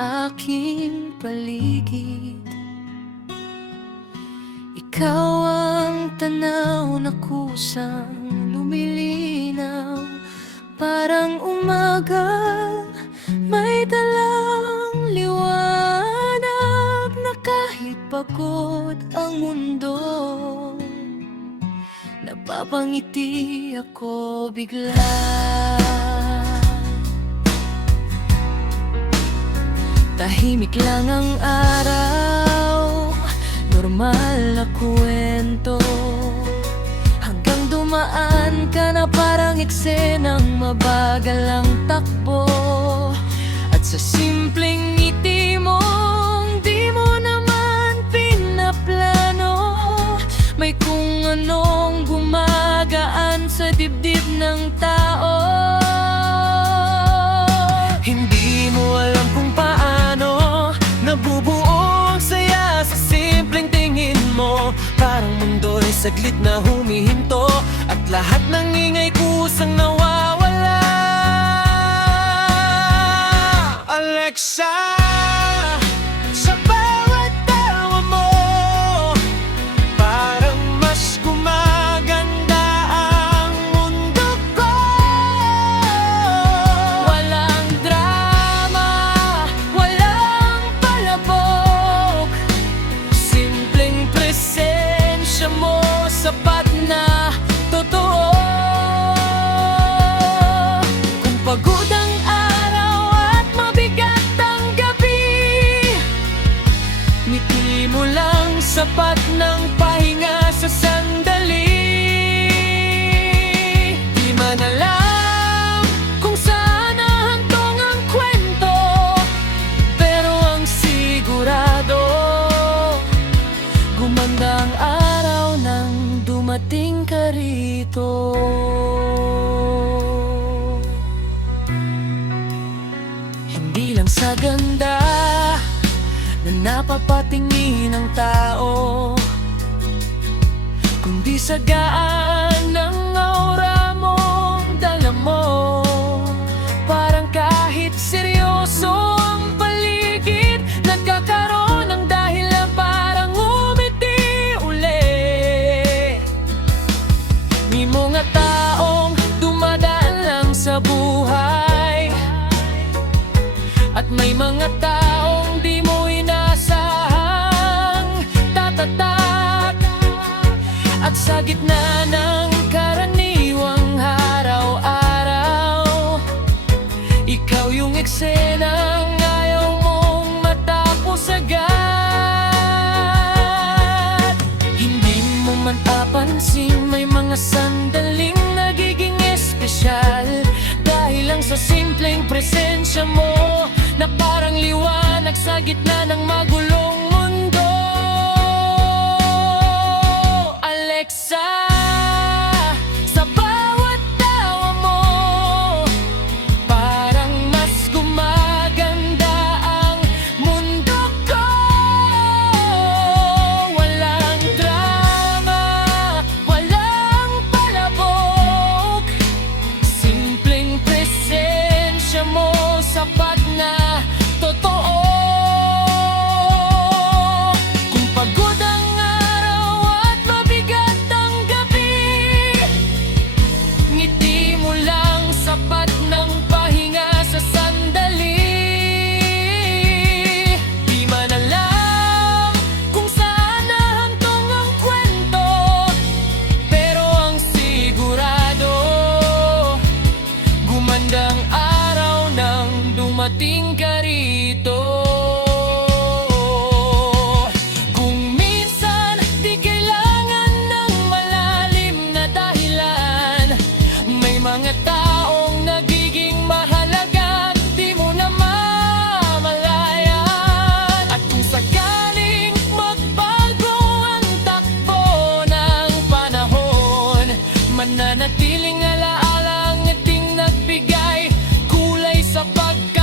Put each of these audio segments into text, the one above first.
aking paligid. Ikaw ang tanaw na kusang lumilinaw, parang umaga may dalang liwanag na kahit pagod ang mundo, napapangiti ako bigla. Tahimik lang ang araw, normal na kwento, hanggang dumaan ka na parang eksenang mabagal ang takbo. At sa simpleng ngiti mong di mo naman pinaplano, may kung anong gumagaan sa dibdib ng tao. Hindi mo alam kung paano nabubuo ang saya sa simpleng tingin mo. Parang mundo'y saglit na humihinto, at lahat ng ingay kusang nawawala. Alexa, sa bawat tawa mo, parang mas gumaganda ang mundo ko. Walang drama, walang palabok, simpleng presensya mo sapat na totoo. Kung pagod ang araw at mabigat ang gabi, ngiti mo lang sapat ng pahinga sa sandali. Di man alam kung saan hahantong ang kwento, pero ang sigurado, gumanda ang araw nang dumating ka rito. Hindi lang sa ganda na napapatingin ng tao, kundi sa gaan ng aura mong dala mo. Parang kahit seryoso ang paligid, nagkakaroon ng dahilan parang umiti uli. May mga taong dumadaan lang sa buhay, at may mga taong di mo inasahang tatatak. At sa gitna ng karaniwang araw-araw, ikaw yung eksenang ayaw mong matapos agad. Hindi mo man papansin, may mga sandaling nagiging espesyal dahil lang sa simpleng presensya mo, na parang liwanag sa gitna ng magulong mundo. Alexa, sa bawat tawa mo, parang mas gumaganda ang mundo ko. Walang drama, walang palabok, simpleng presensya mo sapat na totoo. Kung pagod ang araw at mabigat ang gabi, ngiti mo lang sapat ng pahinga sa sandali. Di man alam kung saan nahantong ang kwento, pero ang sigurado, gumandang araw nang dumating ka rito. Kung minsan di kailangan ng malalim na dahilan, may mga taong nagiging mahalaga, di mo na mamalayan. At kung sakaling magbago ang takbo ng panahon, mananatiling alaala ang ngiting nagbigay kulay sa pagkataon.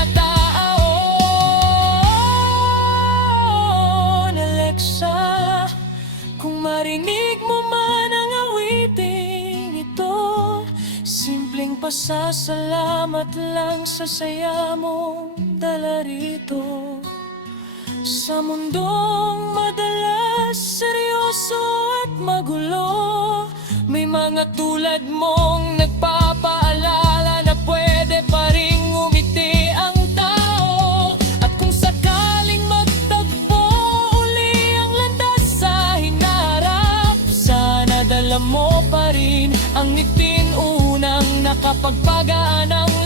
Alexa, kung marinig mo man ang awiting ito, simpleng pasasalamat lang sa saya mo. nagdala rito. Sa mundong madalas seryoso at magulo, may mga tulad mong nagpapaalala na pwede pa ring ngumiti ang tao. At kung sakaling magtagpo uli ang landas sa hinarap, sana dala mo pa rin ang ngitin unang nakapagpagaan ng